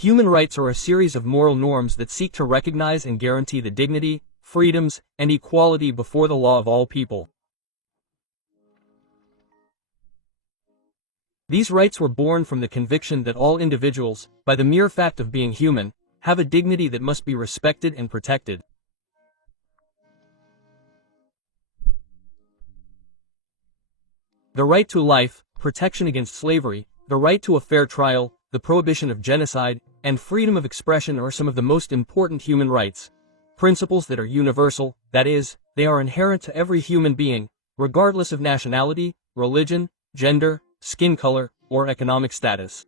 Human rights are a series of moral norms that seek to recognize and guarantee the dignity, freedoms, and equality before the law of all people. These rights were born from the conviction that all individuals, by the mere fact of being human, have a dignity that must be respected and protected. The right to life, protection against slavery, the right to a fair trial, the prohibition of genocide, and freedom of expression are some of the most important human rights. Principles that are universal, that is, they are inherent to every human being, regardless of nationality, religion, gender, skin color, or economic status.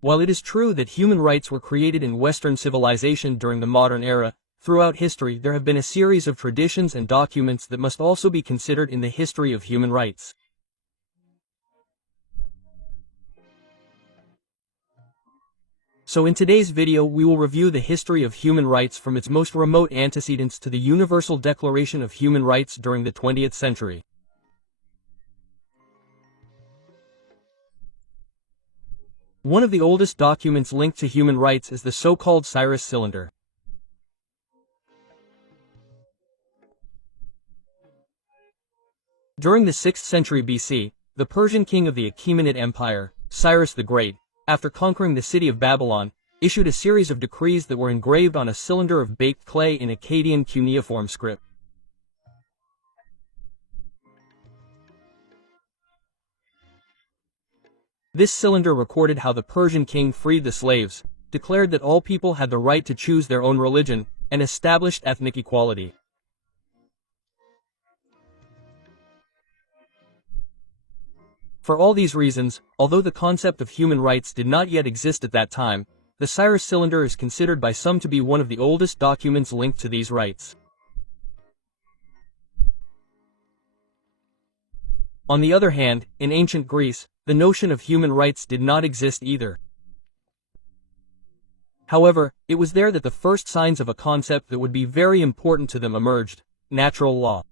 While it is true that human rights were created in Western civilization during the modern era, throughout history there have been a series of traditions and documents that must also be considered in the history of human rights. So in today's video we will review the history of human rights from its most remote antecedents to the Universal Declaration of Human Rights during the 20th century. One of the oldest documents linked to human rights is the so-called Cyrus Cylinder. During the 6th century BC, the Persian king of the Achaemenid Empire, Cyrus the Great, after conquering the city of Babylon, issued a series of decrees that were engraved on a cylinder of baked clay in Akkadian cuneiform script. This cylinder recorded how the Persian king freed the slaves, declared that all people had the right to choose their own religion, and established ethnic equality. For all these reasons, although the concept of human rights did not yet exist at that time, the Cyrus Cylinder is considered by some to be one of the oldest documents linked to these rights. On the other hand, in ancient Greece, the notion of human rights did not exist either. However, it was there that the first signs of a concept that would be very important to them emerged: natural law.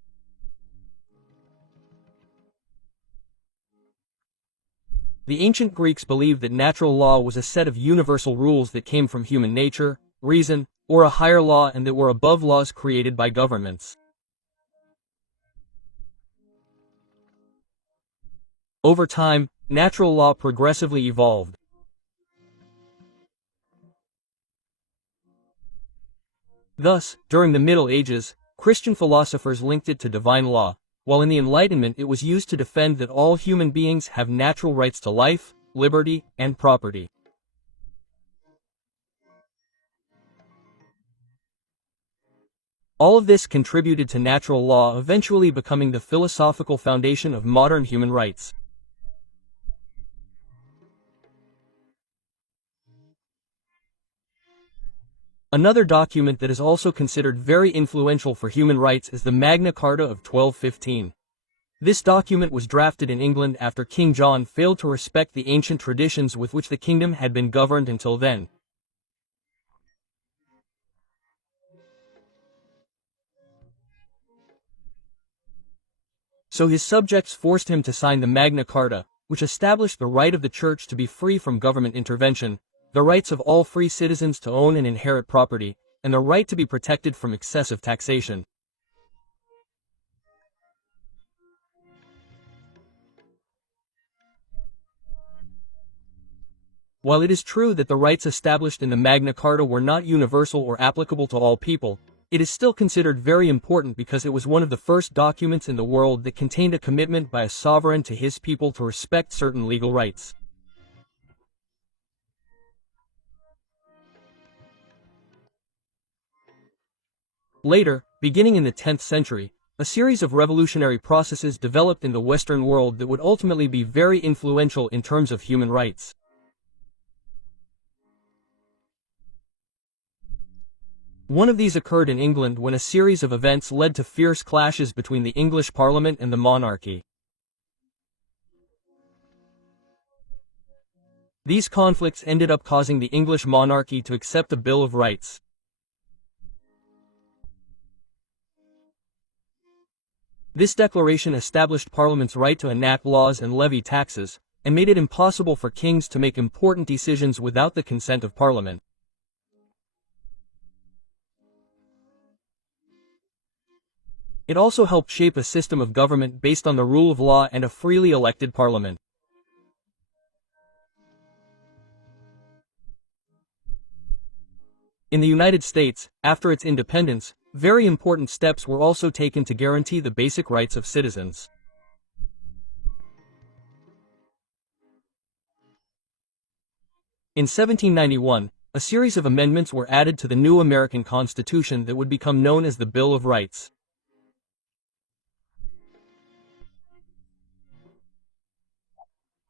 The ancient Greeks believed that natural law was a set of universal rules that came from human nature, reason, or a higher law and that were above laws created by governments. Over time, natural law progressively evolved. Thus, during the Middle Ages, Christian philosophers linked it to divine law, while in the Enlightenment it was used to defend that all human beings have natural rights to life, liberty, and property. All of this contributed to natural law eventually becoming the philosophical foundation of modern human rights. Another document that is also considered very influential for human rights is the Magna Carta of 1215. This document was drafted in England after King John failed to respect the ancient traditions with which the kingdom had been governed until then. So his subjects forced him to sign the Magna Carta, which established the right of the Church to be free from government intervention, the rights of all free citizens to own and inherit property, and the right to be protected from excessive taxation. While it is true that the rights established in the Magna Carta were not universal or applicable to all people, it is still considered very important because it was one of the first documents in the world that contained a commitment by a sovereign to his people to respect certain legal rights. Later, beginning in the 10th century, a series of revolutionary processes developed in the Western world that would ultimately be very influential in terms of human rights. One of these occurred in England when a series of events led to fierce clashes between the English Parliament and the monarchy. These conflicts ended up causing the English monarchy to accept the Bill of Rights. This declaration established Parliament's right to enact laws and levy taxes, and made it impossible for kings to make important decisions without the consent of Parliament. It also helped shape a system of government based on the rule of law and a freely elected Parliament. In the United States, after its independence, very important steps were also taken to guarantee the basic rights of citizens. In 1791, a series of amendments were added to the new American Constitution that would become known as the Bill of Rights.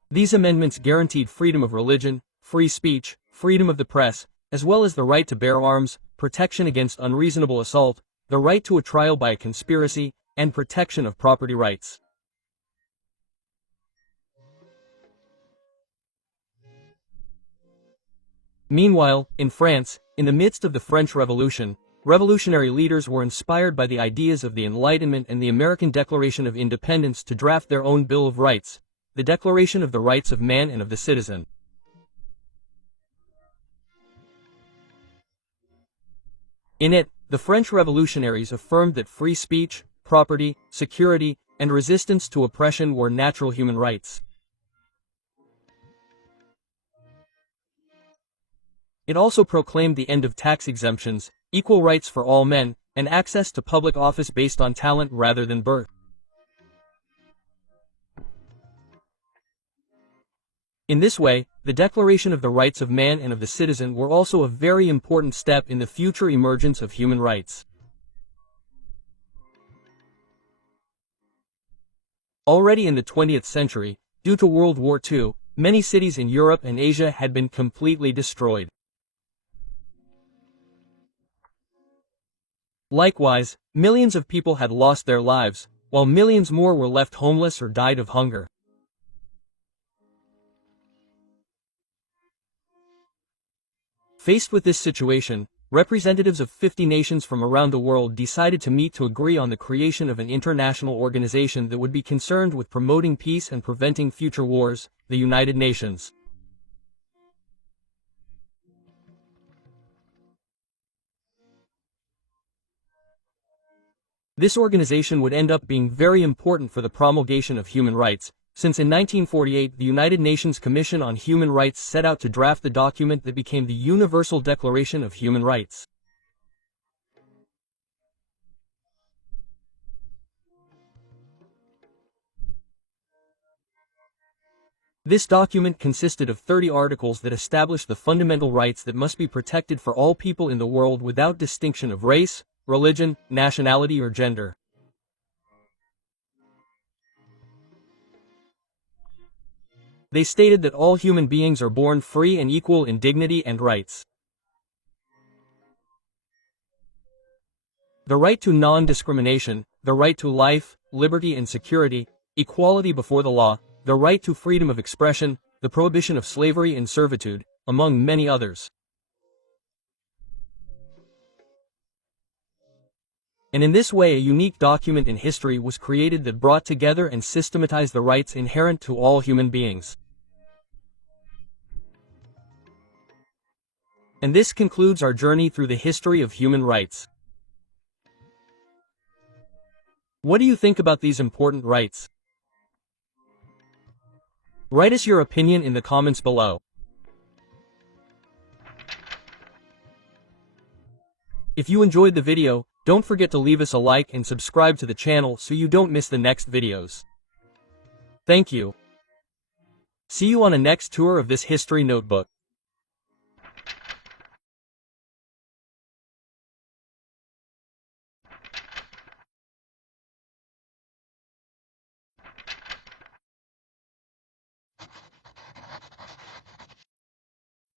These amendments guaranteed freedom of religion, free speech, freedom of the press, as well as the right to bear arms, protection against unreasonable assault, the right to a trial by a conspiracy, and protection of property rights. Meanwhile, in France, in the midst of the French Revolution, revolutionary leaders were inspired by the ideas of the Enlightenment and the American Declaration of Independence to draft their own Bill of Rights, the Declaration of the Rights of Man and of the Citizen. In it, the French revolutionaries affirmed that free speech, property, security, and resistance to oppression were natural human rights. It also proclaimed the end of tax exemptions, equal rights for all men, and access to public office based on talent rather than birth. In this way, the Declaration of the Rights of Man and of the Citizen were also a very important step in the future emergence of human rights. Already in the 20th century, due to World War II, many cities in Europe and Asia had been completely destroyed. Likewise, millions of people had lost their lives, while millions more were left homeless or died of hunger. Faced with this situation, representatives of 50 nations from around the world decided to meet to agree on the creation of an international organization that would be concerned with promoting peace and preventing future wars, the United Nations. This organization would end up being very important for the promulgation of human rights, since in 1948 the United Nations Commission on Human Rights set out to draft the document that became the Universal Declaration of Human Rights. This document consisted of 30 articles that established the fundamental rights that must be protected for all people in the world without distinction of race, religion, nationality or gender. They stated that all human beings are born free and equal in dignity and rights. The right to non-discrimination, the right to life, liberty and security, equality before the law, the right to freedom of expression, the prohibition of slavery and servitude, among many others. And in this way a unique document in history was created that brought together and systematized the rights inherent to all human beings. And this concludes our journey through the history of human rights. What do you think about these important rights? Write us your opinion in the comments below. If you enjoyed the video, don't forget to leave us a like and subscribe to the channel so you don't miss the next videos. Thank you. See you on a next tour of this history notebook.